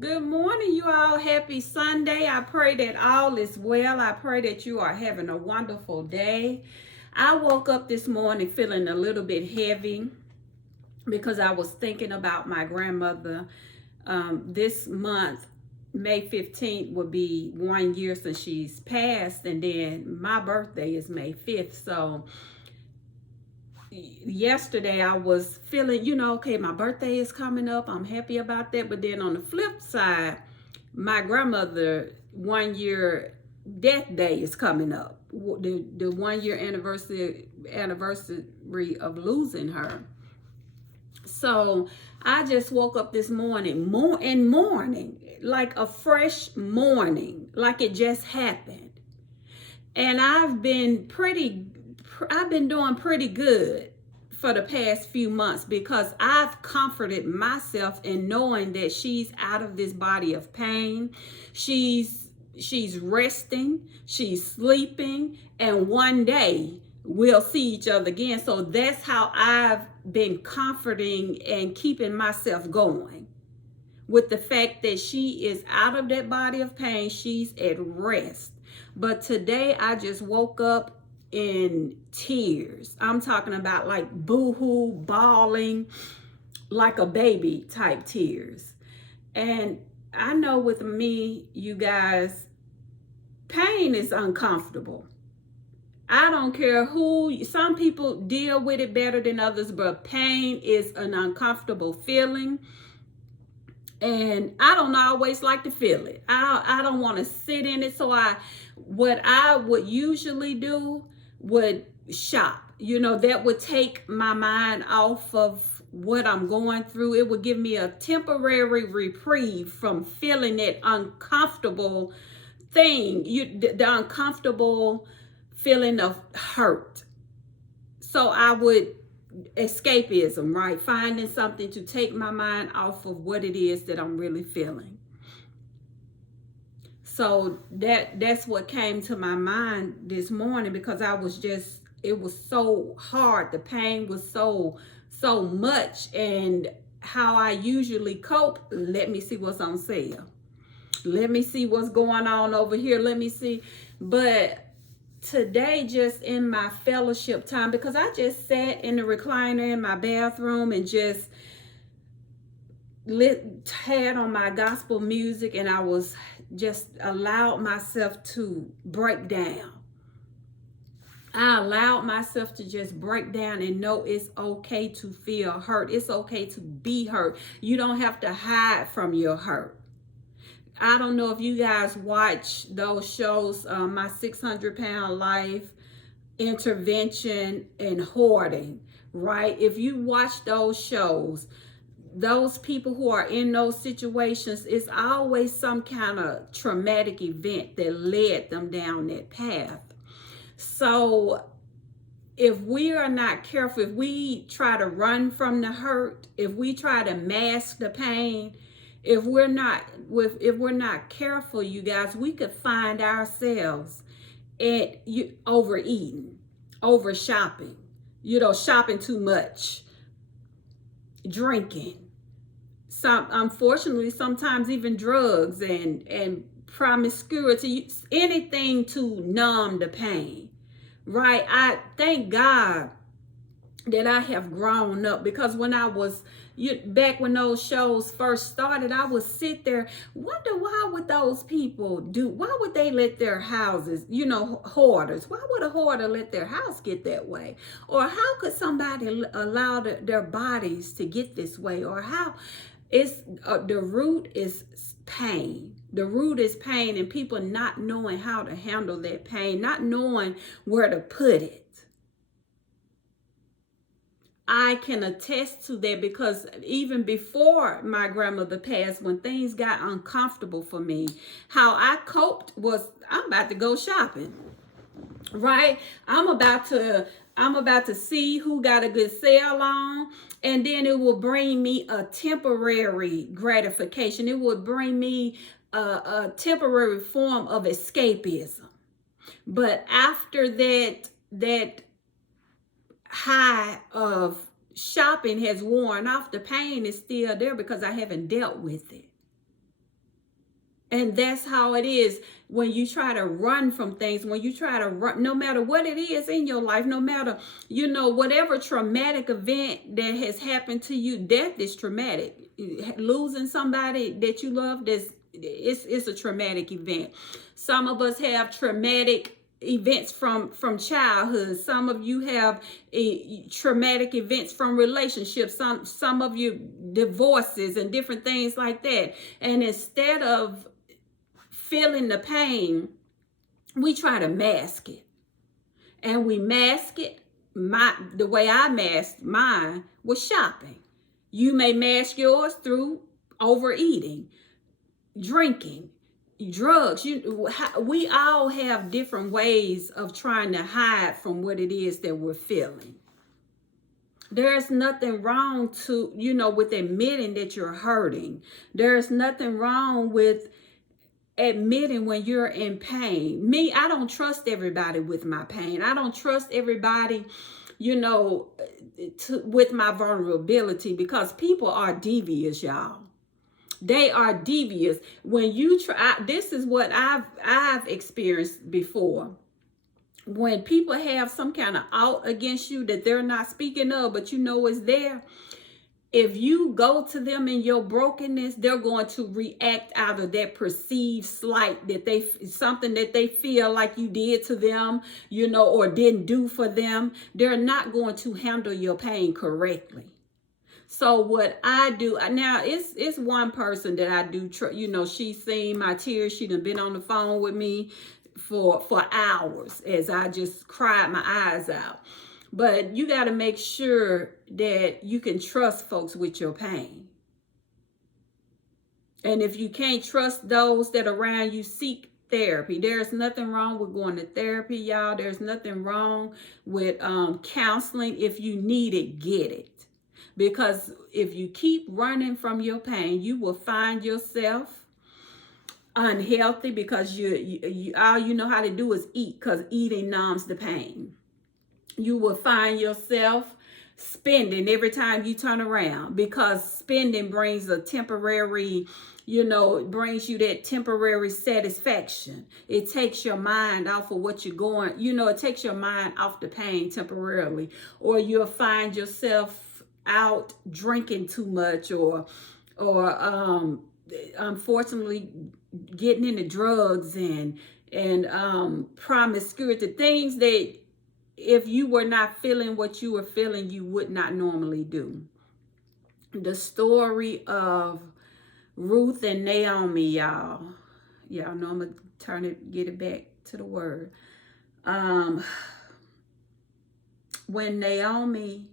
Good morning, you all. Happy Sunday. I pray that all is well. I pray that you are having a wonderful day. I woke up this morning feeling a little bit heavy because I was thinking about my grandmother. This month, May 15th, will be 1 year since she's passed, and then my birthday is May 5th. So, yesterday I was feeling, okay, my birthday is coming up. I'm happy about that. But then on the flip side, my grandmother 1 year death day is coming up. The 1 year anniversary of losing her. So I just woke up this morning, morning, like a fresh morning, like it just happened. And I've been doing pretty good for the past few months because I've comforted myself in knowing that she's out of this body of pain. She's resting, she's sleeping, and one day we'll see each other again. So that's how I've been comforting and keeping myself going, with the fact that she is out of that body of pain. She's at rest. But today I just woke up in tears. I'm talking about like boo-hoo, bawling like a baby type tears. And I know with me, you guys, pain is uncomfortable. I don't care who, some people deal with it better than others, but pain is an uncomfortable feeling. And I don't always like to feel it. I don't want to sit in it. So what I would usually do would shop. That would take my mind off of what I'm going through. It would give me a temporary reprieve from feeling that uncomfortable thing, the uncomfortable feeling of hurt. So I would escapism, right? Finding something to take my mind off of what it is that I'm really feeling. So that's what came to my mind this morning, because it was so hard. The pain was so much. And how I usually cope, let me see what's on sale. Let me see what's going on over here. Let me see. But today, just in my fellowship time, because I just sat in the recliner in my bathroom and just had on my gospel music, and I was just allowed myself to break down. I allowed myself to just break down and know it's okay to feel hurt. It's okay to be hurt. You don't have to hide from your hurt. I don't know if you guys watch those shows, My 600-Pound Life, Intervention, and Hoarding, right? If you watch those shows, those people who are in those situations, it's always some kind of traumatic event that led them down that path. So if we are not careful, if we try to run from the hurt, if we try to mask the pain, if we're not careful, you guys, we could find ourselves overeating, over shopping, shopping too much, drinking, unfortunately sometimes even drugs and promiscuity, anything to numb the pain, right? I thank God that I have grown up, because when I was back when those shows first started, I would sit there, wonder why would those people why would they let their houses, hoarders, why would a hoarder let their house get that way? Or how could somebody allow their bodies to get this way? Or how it's the root is pain. The root is pain, and people not knowing how to handle that pain, not knowing where to put it. I can attest to that, because even before my grandmother passed, when things got uncomfortable for me, how I coped was, I'm about to go shopping, right? I'm about to see who got a good sale on, and then it will bring me a temporary gratification. It would bring me a temporary form of escapism. But after that high of shopping has worn off, the pain is still there because I haven't dealt with it. And that's how it is when you try to run from things, when you try to run, no matter what it is in your life, no matter, whatever traumatic event that has happened to you. Death is traumatic. Losing somebody that you love, it's a traumatic event. Some of us have traumatic events from childhood. Some of you have traumatic events from relationships. Some of you divorces and different things like that. And instead of feeling the pain, we try to mask it. And we mask it. The way I masked mine was shopping. You may mask yours through overeating, drinking, drugs. We all have different ways of trying to hide from what it is that we're feeling. There's nothing wrong with admitting that you're hurting. There's nothing wrong with admitting when you're in pain. Me, I don't trust everybody with my pain. I don't trust everybody, with my vulnerability, because people are devious, y'all. They are devious. When you try, this is what I've experienced before. When people have some kind of out against you that they're not speaking of, but is there. If you go to them in your brokenness, they're going to react out of that perceived slight, something that they feel like you did to them, or didn't do for them. They're not going to handle your pain correctly. So what I do now, it's one person that I do, she's seen my tears. She done been on the phone with me for hours as I just cried my eyes out. But you got to make sure that you can trust folks with your pain. And if you can't trust those that are around you, seek therapy. There's nothing wrong with going to therapy, y'all. There's nothing wrong with counseling. If you need it, get it. Because if you keep running from your pain, you will find yourself unhealthy, because you all you know how to do is eat, because eating numbs the pain. You will find yourself spending every time you turn around, because spending brings a temporary, it brings you that temporary satisfaction. It takes your mind off of what you're going, it takes your mind off the pain temporarily. Or you'll find yourself out drinking too much, or unfortunately getting into drugs and promiscuity, things that if you were not feeling what you were feeling, you would not normally do. The story of Ruth and Naomi, y'all know I'm gonna get it back to the word. When Naomi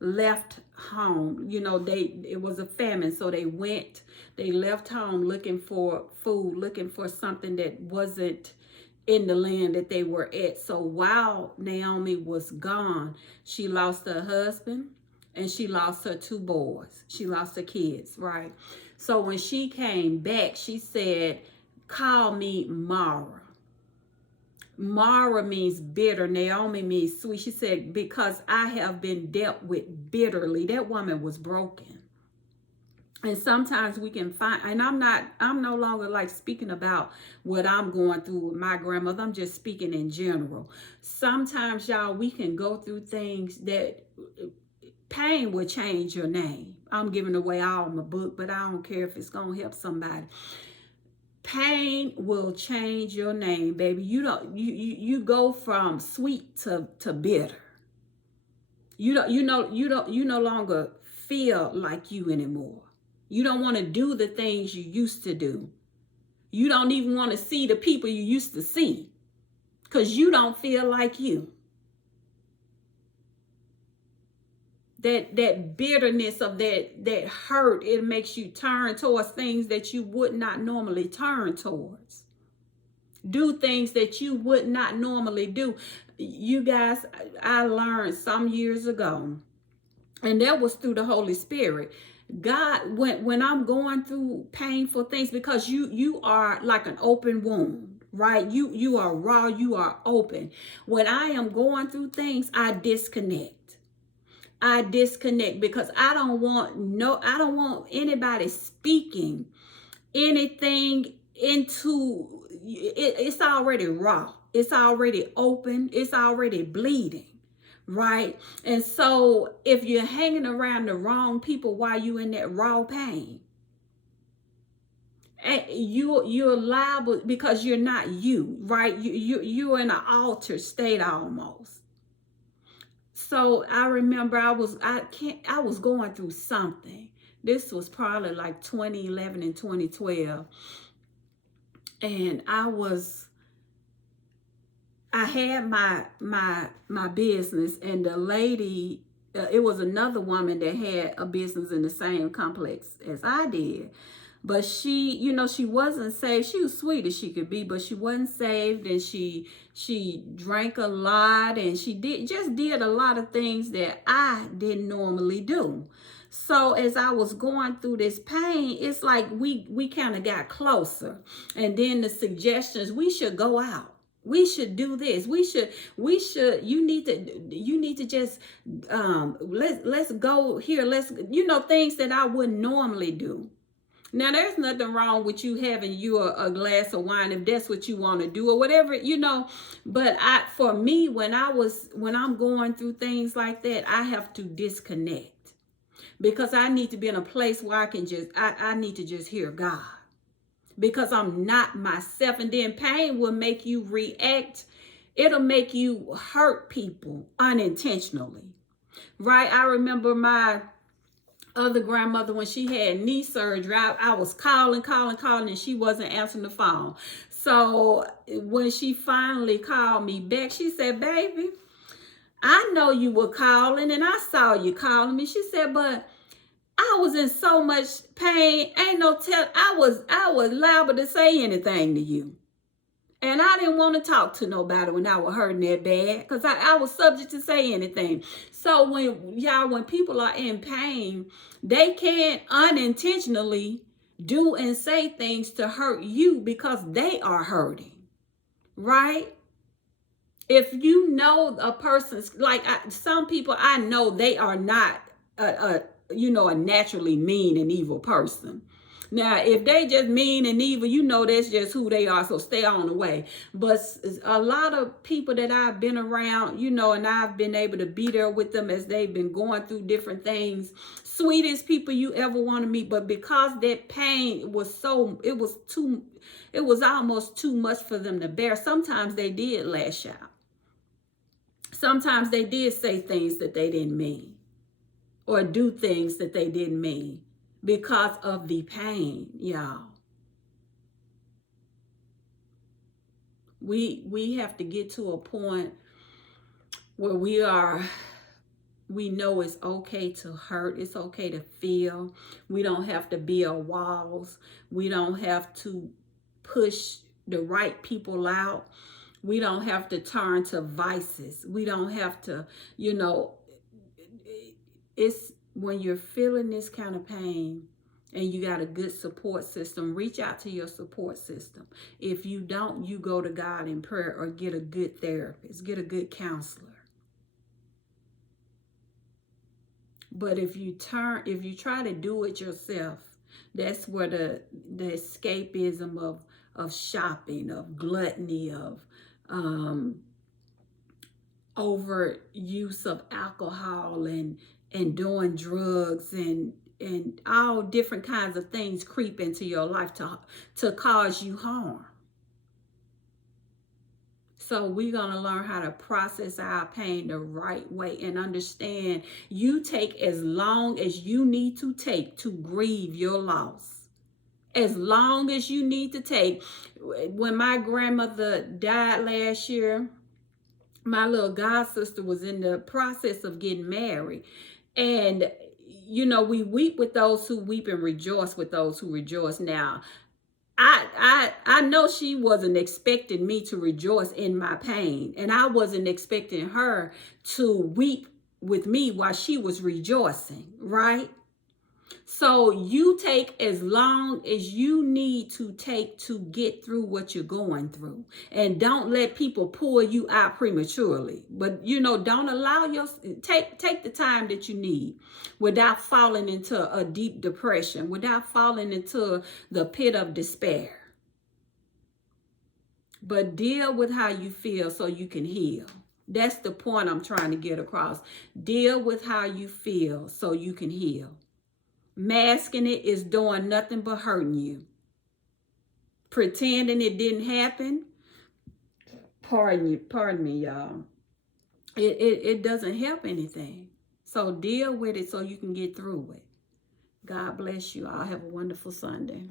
left home, it was a famine, so they left home looking for food, looking for something that wasn't in the land that they were at. So while Naomi was gone, she lost her husband and she lost her 2 boys. She lost her kids, right? So when she came back, she said, "Call me Mara." Mara means bitter. Naomi means sweet. She said, "Because I have been dealt with bitterly." That woman was broken. And sometimes we can find, and I'm no longer like speaking about what I'm going through with my grandmother. I'm just speaking in general. Sometimes, y'all, we can go through things that pain will change your name. I'm giving away all my book, but I don't care if it's going to help somebody. Pain will change your name, baby. You go from sweet to bitter. You no longer feel like you anymore. You don't want to do the things you used to do. You don't even want to see the people you used to see, because you don't feel like you. That bitterness of that hurt, it makes you turn towards things that you would not normally turn towards. Do things that you would not normally do. You guys, I learned some years ago, and that was through the Holy Spirit. God, when I'm going through painful things, because you are like an open wound, right? You are raw, you are open. When I am going through things, I disconnect. Because I don't want anybody speaking anything into it, it's already raw. It's already open. It's already bleeding. Right? And so if you're hanging around the wrong people while you're in that raw pain, and you're liable because you're not you, right? You're in an altered state almost. So I remember I was going through something. This was probably like 2011 and 2012. And I had my business, and the lady, it was another woman that had a business in the same complex as I did. But she, she wasn't saved. She was sweet as she could be, but she wasn't saved, and she drank a lot, and she did a lot of things that I didn't normally do. So as I was going through this pain, it's like we kind of got closer. And then the suggestions, we should go out. We should do this. We should, you need to just, let's go here. Let's, things that I wouldn't normally do. Now, there's nothing wrong with you having a glass of wine if that's what you want to do or whatever, But for me, when I'm going through things like that, I have to disconnect because I need to be in a place where I need to just hear God, because I'm not myself. And then pain will make you react. It'll make you hurt people unintentionally, right? I remember my other grandmother, when she had knee surgery, I was calling, and she wasn't answering the phone. So when she finally called me back, she said, "Baby, I know you were calling, and I saw you calling me." She said, "But I was in so much pain. Ain't no tell. I was liable to say anything to you. And I didn't want to talk to nobody when I was hurting that bad, because I was subject to say anything." So when people are in pain, they can't unintentionally do and say things to hurt you because they are hurting, right? If you know a person's, like some people, I know they are not a naturally mean and evil person. Now, if they just mean and evil, that's just who they are. So stay on the way. But a lot of people that I've been around, and I've been able to be there with them as they've been going through different things. Sweetest people you ever want to meet. But because that pain was it was almost too much for them to bear. Sometimes they did lash out. Sometimes they did say things that they didn't mean, or do things that they didn't mean, because of the pain, y'all. We have to get to a point where we know it's okay to hurt. It's okay to feel. We don't have to build walls. We don't have to push the right people out. We don't have to turn to vices. We don't have to, it's when you're feeling this kind of pain and you got a good support system, reach out to your support system. If you don't, you go to God in prayer or get a good therapist, get a good counselor. But if you try to do it yourself, that's where the escapism of shopping, of gluttony, of overuse of alcohol and doing drugs and all different kinds of things creep into your life to cause you harm. So we're going to learn how to process our pain the right way and understand you take as long as you need to take to grieve your loss. As long as you need to take. When my grandmother died last year, my little god sister was in the process of getting married. And, we weep with those who weep and rejoice with those who rejoice. Now, I know she wasn't expecting me to rejoice in my pain. And I wasn't expecting her to weep with me while she was rejoicing, right? So you take as long as you need to take to get through what you're going through. And don't let people pull you out prematurely. But, don't allow take the time that you need without falling into a deep depression, without falling into the pit of despair. But deal with how you feel so you can heal. That's the point I'm trying to get across. Deal with how you feel so you can heal. Masking it is doing nothing but hurting you. Pretending it didn't happen, pardon me, y'all. It doesn't help anything. So deal with it so you can get through it. God bless you. I'll have a wonderful Sunday.